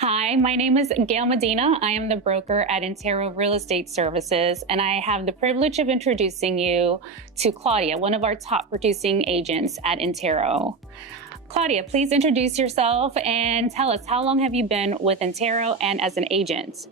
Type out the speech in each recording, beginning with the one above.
Hi, my name is Gail Medina. I am the broker at Intero Real Estate Services, and I have the privilege of introducing you to Claudia, one of our top producing agents at Intero. Claudia, please introduce yourself and tell us, how long have you been with Intero and as an agent?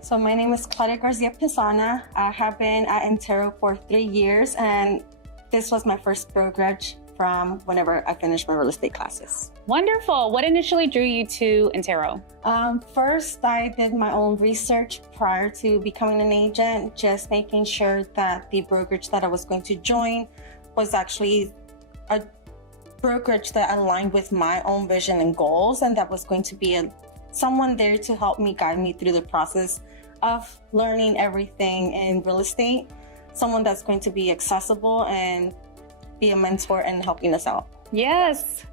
So my name is Claudia Garcia Pizana. I have been at Intero for 3 years, and this was my first brokerage from whenever I finished my real estate classes. Wonderful. What initially drew you to Intero? First, I did my own research prior to becoming an agent, just making sure that the brokerage that I was going to join was actually a brokerage that aligned with my own vision and goals, and that was going to be someone there to help me, guide me through the process of learning everything in real estate, someone that's going to be accessible and be a mentor and helping us out. Yes,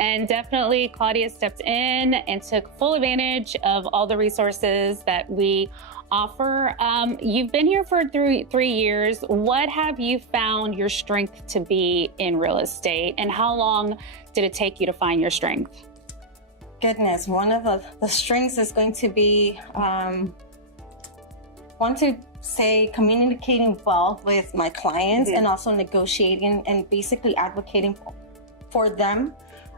and definitely Claudia stepped in and took full advantage of all the resources that we offer. You've been here for 3 years. What have you found your strength to be in real estate, and how long did it take you to find your strength? Goodness, one of the strengths is going to be, communicating well with my clients, and also negotiating and basically advocating for them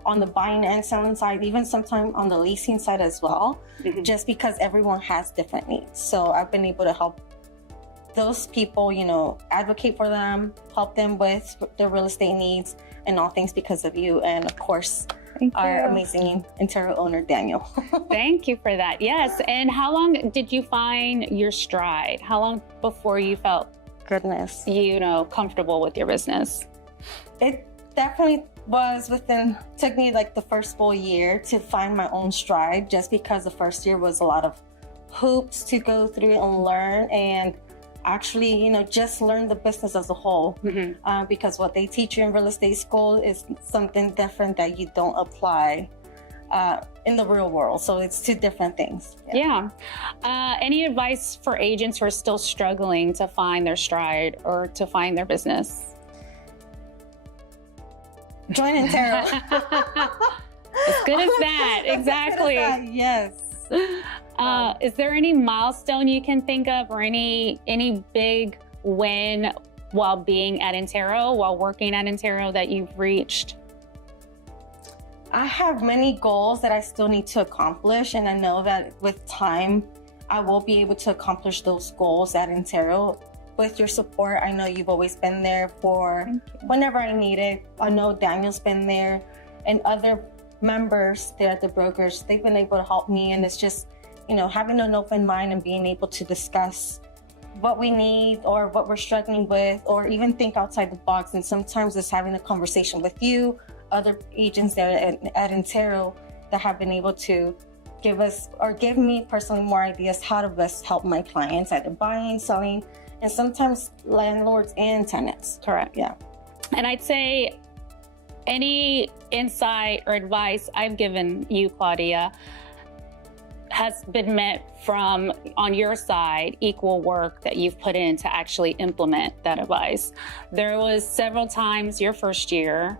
on the buying and selling side, even sometimes on the leasing side as well, just because everyone has different needs. So I've been able to help those people, advocate for them, help them with their real estate needs and all things because of you. And of course, our amazing Intero owner, Daniel. Thank you for that. Yes. And how long did you find your stride? How long before you felt, comfortable with your business? It definitely took me like the first full year to find my own stride, just because the first year was a lot of hoops to go through and learn, and actually, just learn the business as a whole, because what they teach you in real estate school is something different that you don't apply in the real world. So it's two different things. Yeah. Any advice for agents who are still struggling to find their stride or to find their business? Join Intero. As good as that. Exactly. Yes. Is there any milestone you can think of, or any big win while being at Intero, while working at Intero, that you've reached? I have many goals that I still need to accomplish, and I know that with time, I will be able to accomplish those goals at Intero. With your support, I know you've always been there for whenever I need it. I know Daniel's been there, and other members there at the brokerage, they've been able to help me, and it's just, having an open mind and being able to discuss what we need or what we're struggling with, or even think outside the box. And sometimes it's having a conversation with you, other agents there at Intero, that have been able to give me personally more ideas how to best help my clients, either buying, selling, and sometimes landlords and tenants. Correct. Yeah. And I'd say any insight or advice I've given you, Claudia, has been met from, on your side, equal work that you've put in to actually implement that advice. There was several times your first year,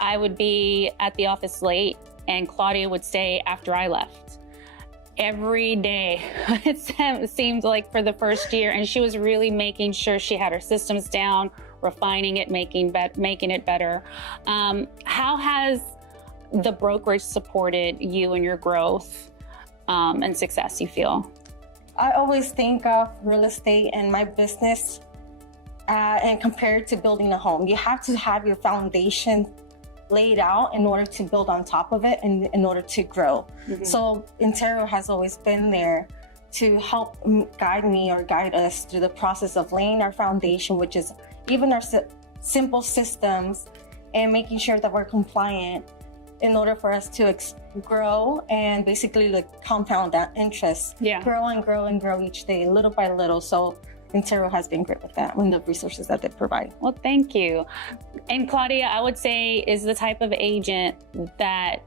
I would be at the office late and Claudia would stay after I left. Every day, it seemed like, for the first year, and she was really making sure she had her systems down, refining it, making it better. How has the brokerage supported you in your growth and success, you feel? I always think of real estate and my business and compare it to building a home. You have to have your foundation laid out in order to build on top of it and in order to grow. So Intero has always been there to help guide me or guide us through the process of laying our foundation, which is even our simple systems, and making sure that we're compliant in order for us to grow and basically compound that interest. Grow and grow and grow each day, little by little. So Intero has been great with that and the resources that they provide. Well, thank you. And Claudia, I would say, is the type of agent that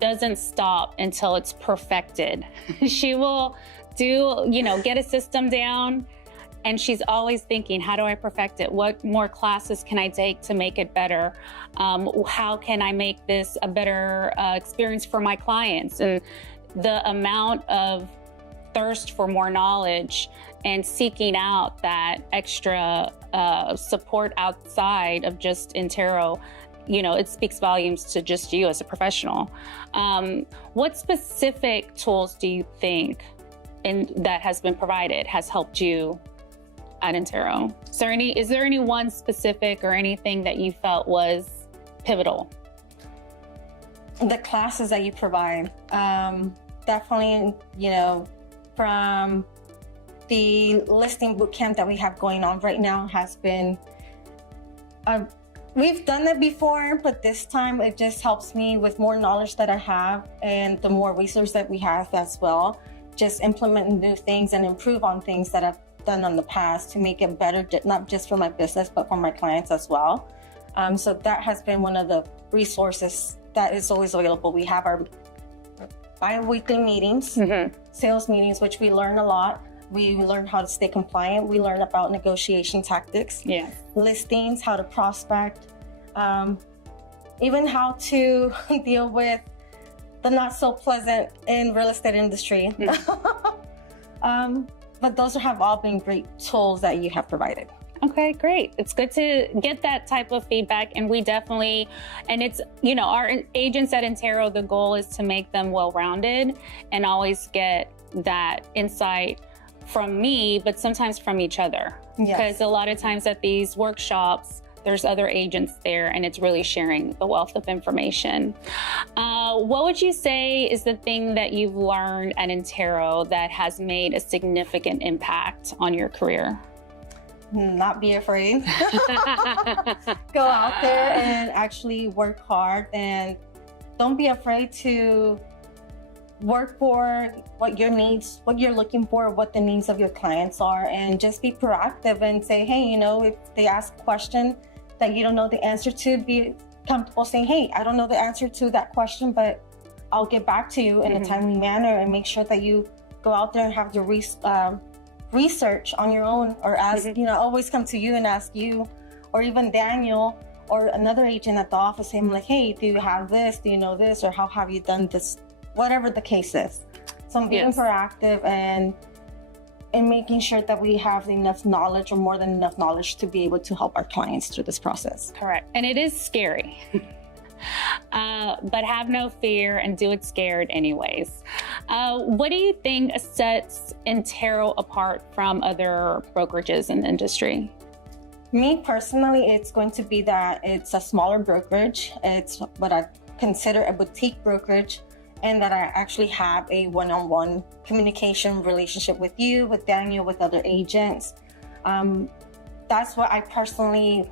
doesn't stop until it's perfected. She will get a system down, and she's always thinking, how do I perfect it? What more classes can I take to make it better? How can I make this a better experience for my clients? And the amount of thirst for more knowledge and seeking out that extra support outside of just Intero, it speaks volumes to just you as a professional. What specific tools do you think that has been provided has helped you at Intero? Is there any one specific or anything that you felt was pivotal? The classes that you provide, definitely, from the listing bootcamp that we have going on right now has been, we've done it before, but this time it just helps me with more knowledge that I have and the more resources that we have as well. Just implement new things and improve on things that I've done in the past to make it better, not just for my business, but for my clients as well. So that has been one of the resources that is always available. We have our bi-weekly meetings, sales meetings, which we learn a lot. We learn how to stay compliant. We learn about negotiation tactics, listings, how to prospect, even how to deal with the not so pleasant in real estate industry. But those have all been great tools that you have provided. Okay, great. It's good to get that type of feedback. And we definitely, and it's, our agents at Intero, the goal is to make them well-rounded and always get that insight from me, but sometimes from each other. Because a lot of times at these workshops, there's other agents there and it's really sharing the wealth of information. What would you say is the thing that you've learned at Intero that has made a significant impact on your career? Not be afraid. Go out there and actually work hard, and don't be afraid to work for what your needs, what you're looking for, what the needs of your clients are, and just be proactive and say, hey, if they ask a question that you don't know the answer to, be comfortable saying, hey, I don't know the answer to that question, but I'll get back to you in a timely manner, and make sure that you go out there and have the research on your own, or ask, always come to you and ask you, or even Daniel or another agent at the office, saying like, hey, do you have this? Do you know this? Or how have you done this? Whatever the case is. So I'm being proactive and making sure that we have enough knowledge, or more than enough knowledge, to be able to help our clients through this process. Correct. And it is scary. But have no fear and do it scared anyways. What do you think sets Intero apart from other brokerages in the industry? Me personally, it's going to be that it's a smaller brokerage. It's what I consider a boutique brokerage, and that I actually have a one-on-one communication relationship with you, with Daniel, with other agents. That's what I personally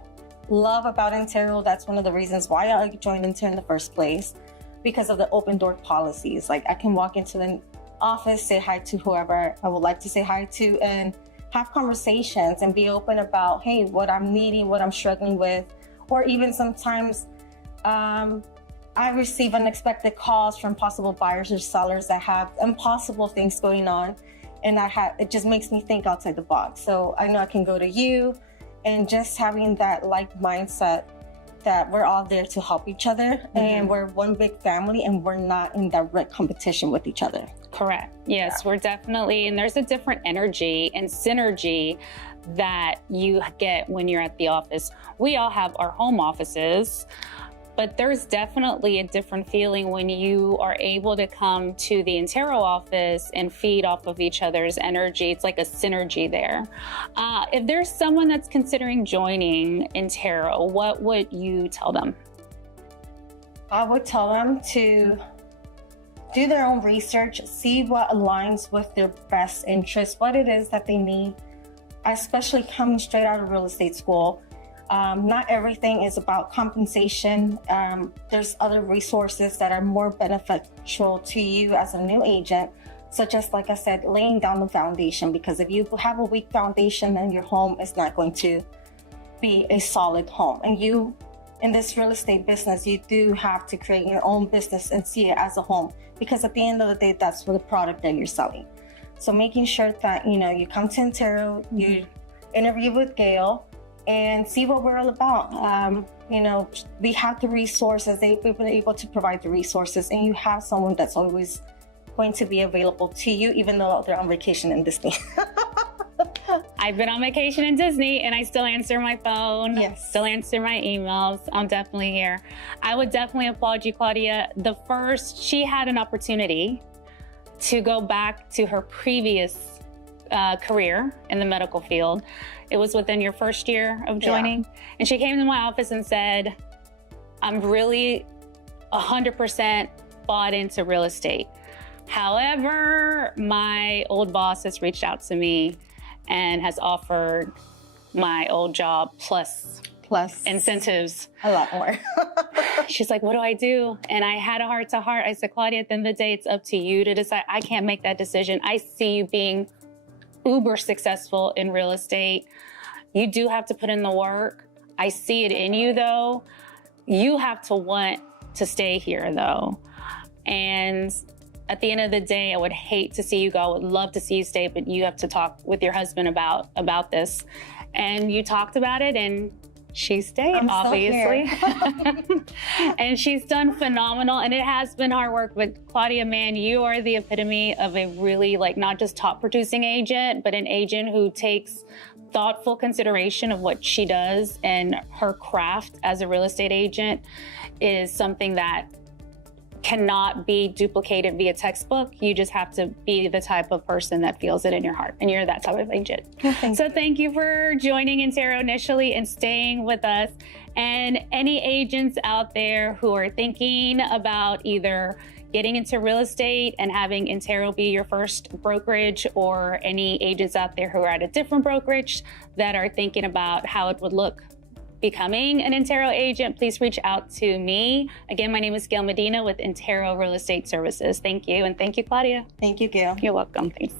love about Intero. That's one of the reasons why I joined Intero in the first place, because of the open door policies. Like, I can walk into the office, say hi to whoever I would like to say hi to, and have conversations and be open about, hey, what I'm needing, what I'm struggling with. Or even sometimes I receive unexpected calls from possible buyers or sellers that have impossible things going on, and it just makes me think outside the box. So I know I can go to you, and just having that like mindset that we're all there to help each other, and we're one big family, and we're not in direct competition with each other. Correct. Yes, we're definitely, and there's a different energy and synergy that you get when you're at the office. We all have our home offices, but there's definitely a different feeling when you are able to come to the Intero office and feed off of each other's energy. It's like a synergy there. If there's someone that's considering joining Intero, what would you tell them? I would tell them to do their own research, see what aligns with their best interests, what it is that they need, especially coming straight out of real estate school. Not everything is about compensation. There's other resources that are more beneficial to you as a new agent, such as, like I said, laying down the foundation. Because if you have a weak foundation, then your home is not going to be a solid home. And you, in this real estate business, you do have to create your own business and see it as a home. Because at the end of the day, that's for the product that you're selling. So making sure that, you come to Intero, you interview with Gail, and see what we're all about. We have the resources. They've been able to provide the resources, and you have someone that's always going to be available to you, even though they're on vacation in Disney. I've been on vacation in Disney and I still answer my phone, Yes. still answer my emails. I'm definitely here. I would definitely applaud you, Claudia. She had an opportunity to go back to her previous career in the medical field. It was within your first year of joining. Yeah. And she came to my office and said, I'm really 100% bought into real estate. However, my old boss has reached out to me and has offered my old job plus incentives. A lot more. She's like, what do I do? And I had a heart to heart. I said, Claudia, at the end of the day, it's up to you to decide. I can't make that decision. I see you being uber successful in real estate. You do have to put in the work. I see it in you though. You have to want to stay here though. And at the end of the day, I would hate to see you go. I would love to see you stay, but you have to talk with your husband about this. And you talked about it and she stayed, obviously. And she's done phenomenal. And it has been hard work. But Claudia, man, you are the epitome of a really not just top producing agent, but an agent who takes thoughtful consideration of what she does, and her craft as a real estate agent is something that cannot be duplicated via textbook. You just have to be the type of person that feels it in your heart, and you're that type of agent. So thank you for joining Intero initially and staying with us. And any agents out there who are thinking about either getting into real estate and having Intero be your first brokerage, or any agents out there who are at a different brokerage that are thinking about how it would look becoming an Intero agent, please reach out to me. Again, my name is Gail Medina with Intero Real Estate Services. Thank you. And thank you, Claudia. Thank you, Gail. You're welcome. Thanks.